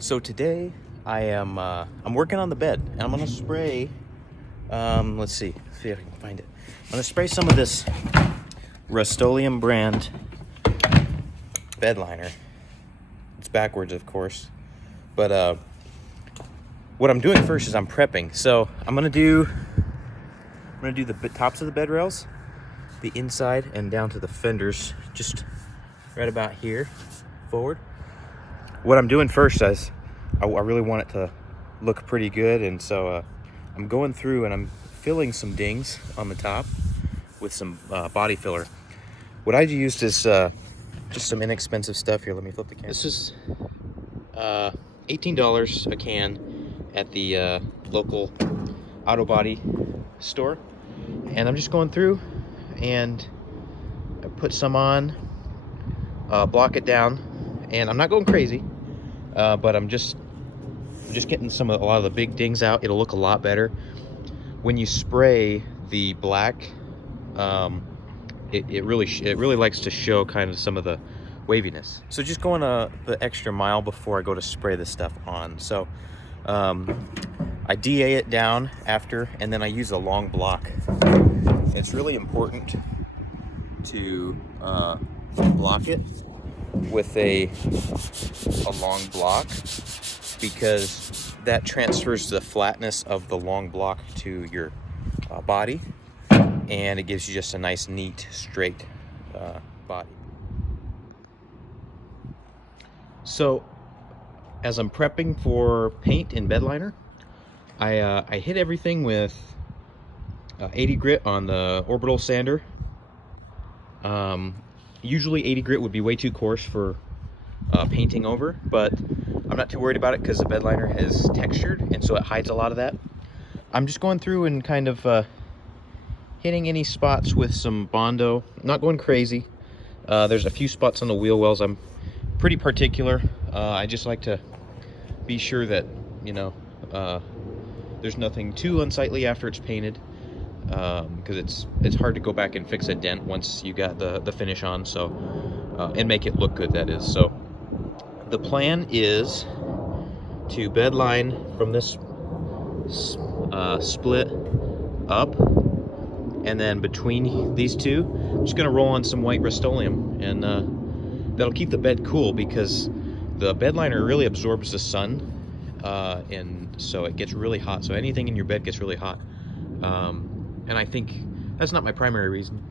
So today I'm working on the bed and I'm gonna spray let's see if I can find it. I'm gonna spray some of this Rustoleum brand Bedliner. It's backwards, of course, but what I'm doing first is I'm prepping. So I'm gonna do the tops of the bed rails, the inside, and down to the fenders, just right about here forward. What I'm doing first is I really want it to look pretty good, and so I'm going through and I'm filling some dings on the top with some body filler. What I used is just some inexpensive stuff. Here, let me flip the can. This is $18 a can at the local auto body store, and I'm just going through and I put some on, block it down, and I'm not going crazy, but I'm just getting a lot of the big dings out. It'll look a lot better when you spray the black. It really likes to show kind of some of the waviness. So just going the extra mile before I go to spray this stuff on. So I DA it down after, and then I use a long block. It's really important to block it with a long block, because that transfers the flatness of the long block to your body, and it gives you just a nice, neat, straight body. So as I'm prepping for paint in Bedliner, I hit everything with 80 grit on the orbital sander. Usually 80 grit would be way too coarse for painting over, but I'm not too worried about it because the Bedliner is textured, and so it hides a lot of that. I'm just going through and kind of hitting any spots with some Bondo. Not going crazy. There's a few spots on the wheel wells I'm pretty particular. I just like to be sure that, you know, there's nothing too unsightly after it's painted, because it's hard to go back and fix a dent once you got the finish on, so and make it look good, that is. So the plan is to bedline from this split up, and then between these two I'm just gonna roll on some white Rustoleum, and that'll keep the bed cool, because the Bedliner really absorbs the sun, and so it gets really hot. So anything in your bed gets really hot, and I think that's not my primary reason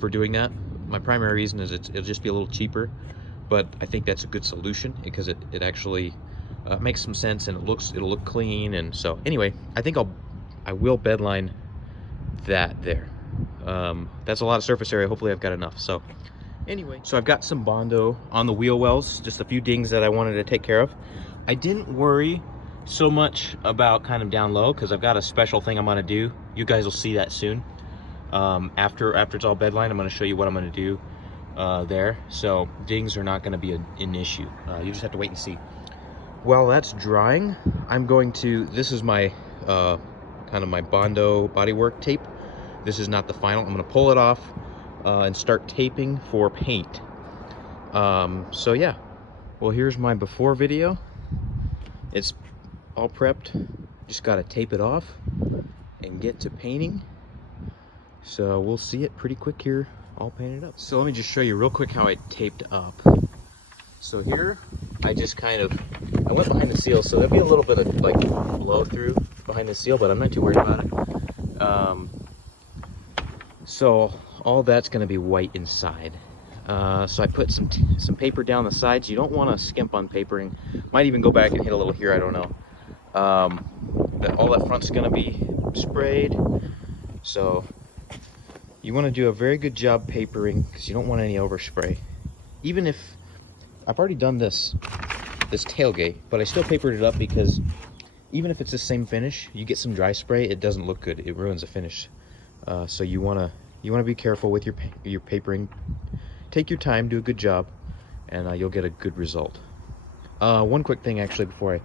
for doing that. My primary reason is it'll just be a little cheaper, but I think that's a good solution because it actually makes some sense, and it'll look clean. And so anyway, I think I will bedline that there. That's a lot of surface area. Hopefully I've got enough. So anyway, so I've got some Bondo on the wheel wells, just a few dings that I wanted to take care of. I didn't worry so much about kind of down low, because I've got a special thing I'm going to do. You guys will see that soon. After it's all bedlined, I'm going to show you what I'm going to do there. So dings are not going to be an issue. You just have to wait and see. While that's drying, I'm going to, this is my kind of my Bondo bodywork tape. This is not the final. I'm going to pull it off and start taping for paint. So yeah, well, here's my before video. It's all prepped, just got to tape it off and get to painting. So we'll see it pretty quick here, all painted up. So let me just show you real quick how I taped up. So here I just I went behind the seal, so there'll be a little bit of like blow through behind the seal, but I'm not too worried about it. So all that's going to be white inside. So I put some paper down the sides. You don't want to skimp on papering. Might even go back and hit a little here, I don't know. But all that front's going to be sprayed. So you want to do a very good job papering, because you don't want any overspray. Even if I've already done this tailgate, but I still papered it up, because even if it's the same finish, you get some dry spray, it doesn't look good. It ruins the finish. So you want to be careful with your papering. Take your time, do a good job, and you'll get a good result. One quick thing actually before I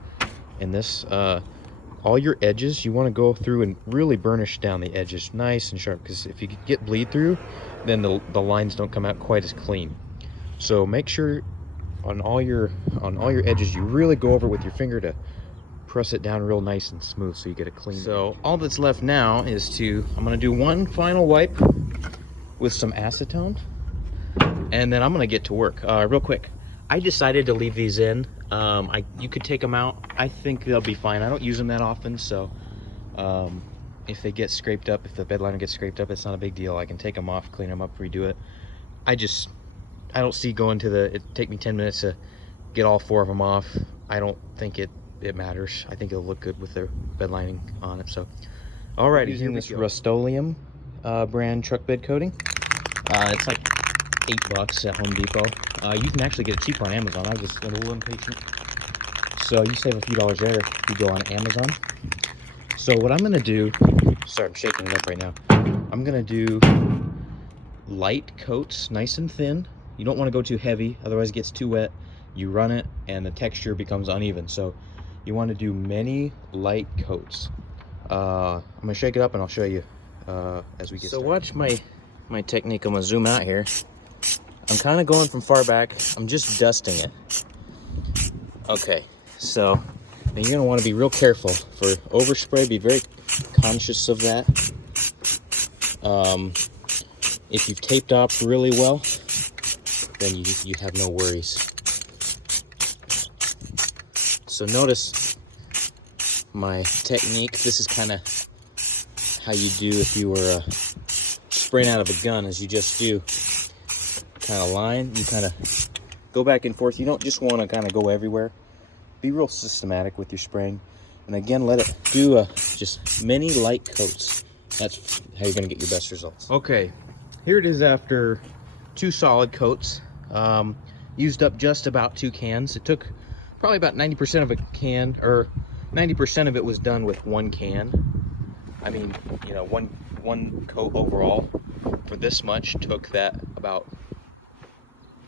end this, all your edges, you want to go through and really burnish down the edges nice and sharp, because if you get bleed through, then the lines don't come out quite as clean. So make sure on all your edges, you really go over with your finger to press it down real nice and smooth so you get a clean. So all that's left now is I'm gonna do one final wipe with some acetone, and then I'm gonna get to work. Real quick, I decided to leave these in. You could take them out. I think they'll be fine. I don't use them that often, so if they get scraped up, if the bed liner gets scraped up, it's not a big deal. I can take them off, clean them up, redo it. I don't see going to it'd take me 10 minutes to get all 4 of them off. I don't think it matters. I think it'll look good with the bed lining on it. So, alright, using this Rustoleum brand truck bed coating. It's like $8 at Home Depot. You can actually get it cheap on Amazon. I just went a little impatient. So you save a few dollars there if you go on Amazon. So what I'm gonna do, sorry, I'm shaking it up right now. I'm gonna do light coats, nice and thin. You don't want to go too heavy, otherwise it gets too wet. You run it and the texture becomes uneven. So you want to do many light coats. I'm gonna shake it up and I'll show you as we get started. So watch my technique. I'm gonna zoom out here. I'm kind of going from far back. I'm just dusting it. Okay, so then you're gonna want to be real careful for overspray. Be very conscious of that. If you've taped off really well, then you have no worries. So notice my technique. This is kind of how you do if you were spraying out of a gun, as you just do. Kind of line, you kind of go back and forth. You don't just want to kind of go everywhere. Be real systematic with your spraying. And again, let it do just many light coats. That's how you're going to get your best results. Okay, here it is after 2 solid coats. Used up just about 2 cans. It took probably about 90% of a can, or 90% of it was done with 1 can. I mean, you know, one coat overall for this much took that about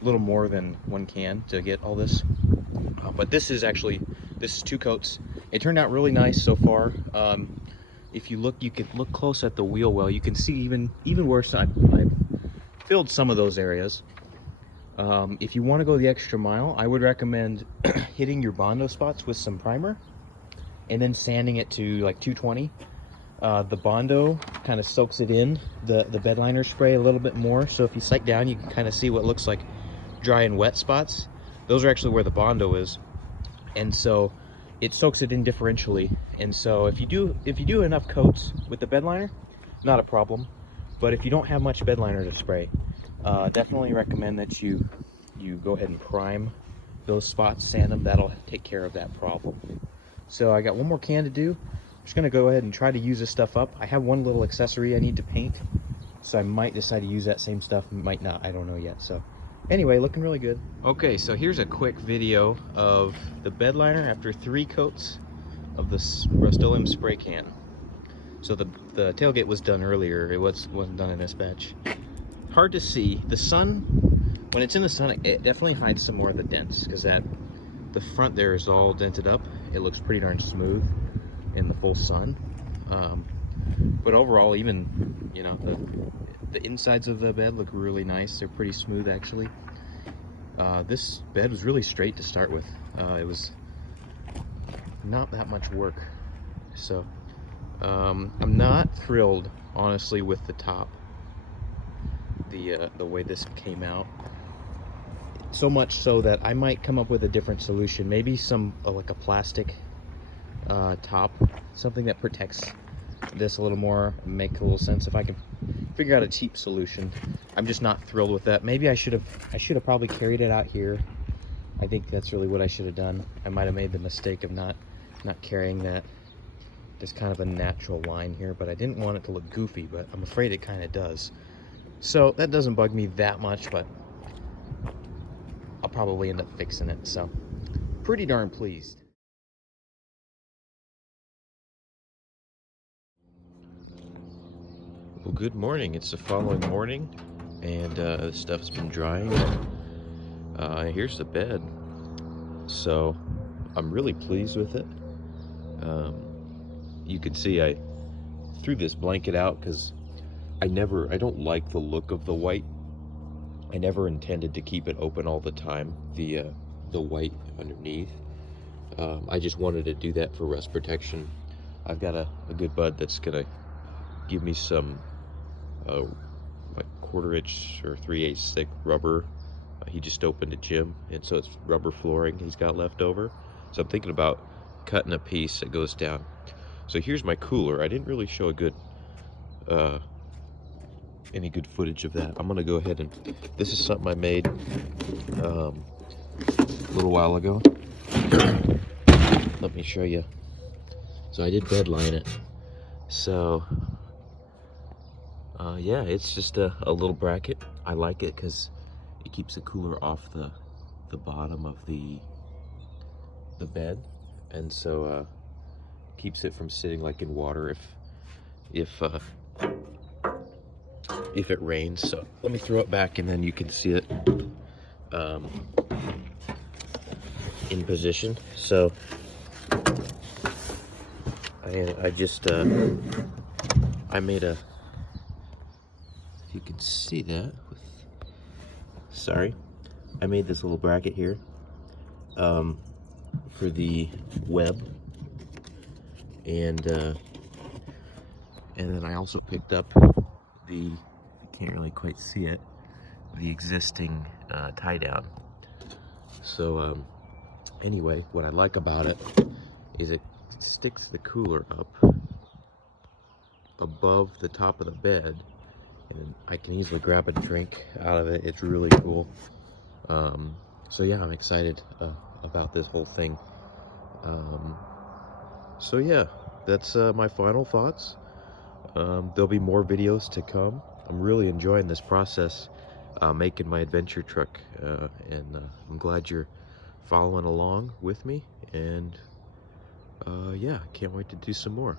a little more than 1 can to get all this. But this is 2 coats. It turned out really nice so far. If you look, you can look close at the wheel well. You can see even worse. I've filled some of those areas. If you want to go the extra mile, I would recommend hitting your Bondo spots with some primer and then sanding it to like 220. The Bondo kind of soaks it in, the bed liner spray, a little bit more. So if you sight down, you can kind of see what looks like dry and wet spots. Those are actually where the Bondo is. And so it soaks it in differentially. And so if you do enough coats with the bed liner, not a problem. But if you don't have much bed liner to spray, definitely recommend that you go ahead and prime those spots, sand them. That'll take care of that problem. So I got 1 more can to do. I'm just gonna go ahead and try to use this stuff up. I have 1 little accessory I need to paint, so I might decide to use that same stuff, might not, I don't know yet. So anyway, looking really good. Okay, so here's a quick video of the bed liner after 3 coats of this Rustoleum spray can. So the tailgate was done earlier. It wasn't done in this batch. Hard to see. The sun, when it's in the sun, it definitely hides some more of the dents, because the front there is all dented up. It looks pretty darn smooth in the full sun. But overall, even, you know, the insides of the bed look really nice. They're pretty smooth, actually. This bed was really straight to start with. It was not that much work. So I'm not thrilled, honestly, with the top, the way this came out. So much so that I might come up with a different solution. Maybe some like a plastic top, something that protects this a little more, make a little sense. If I can figure out a cheap solution. I'm just not thrilled with that. Maybe I should have probably carried it out here. I think that's really what I should have done. I might have made the mistake of not carrying that. There's kind of a natural line here, but I didn't want it to look goofy, but I'm afraid it kind of does. So that doesn't bug me that much, but I'll probably end up fixing it. So pretty darn pleased. Well, good morning. It's the following morning, and this stuff's been drying. Here's the bed. So I'm really pleased with it. You can see I threw this blanket out because I don't like the look of the white. I never intended to keep it open all the time. The the white underneath. I just wanted to do that for rust protection. I've got a good bud that's gonna give me some like 1/4 inch or 3/8 thick rubber. He just opened a gym, and so it's rubber flooring he's got left over. So I'm thinking about cutting a piece that goes down. So here's my cooler. I didn't really show a good any good footage of that. I'm gonna go ahead and, this is something I made a little while ago. Let me show you. So I did bedline it. So yeah, it's just a little bracket. I like it because it keeps the cooler off the bottom of the bed, and so keeps it from sitting like in water if it rains. So let me throw it back, and then you can see it in position. So I just I made a, if you can see that, sorry, I made this little bracket here for the web, and then I also picked up the, you can't really quite see it, the existing tie down. So anyway, what I like about it is it sticks the cooler up above the top of the bed, and I can easily grab a drink out of it. It's really cool. So yeah, I'm excited about this whole thing. So yeah, that's my final thoughts. There'll be more videos to come. I'm really enjoying this process, making my adventure truck, and I'm glad you're following along with me, and yeah, can't wait to do some more.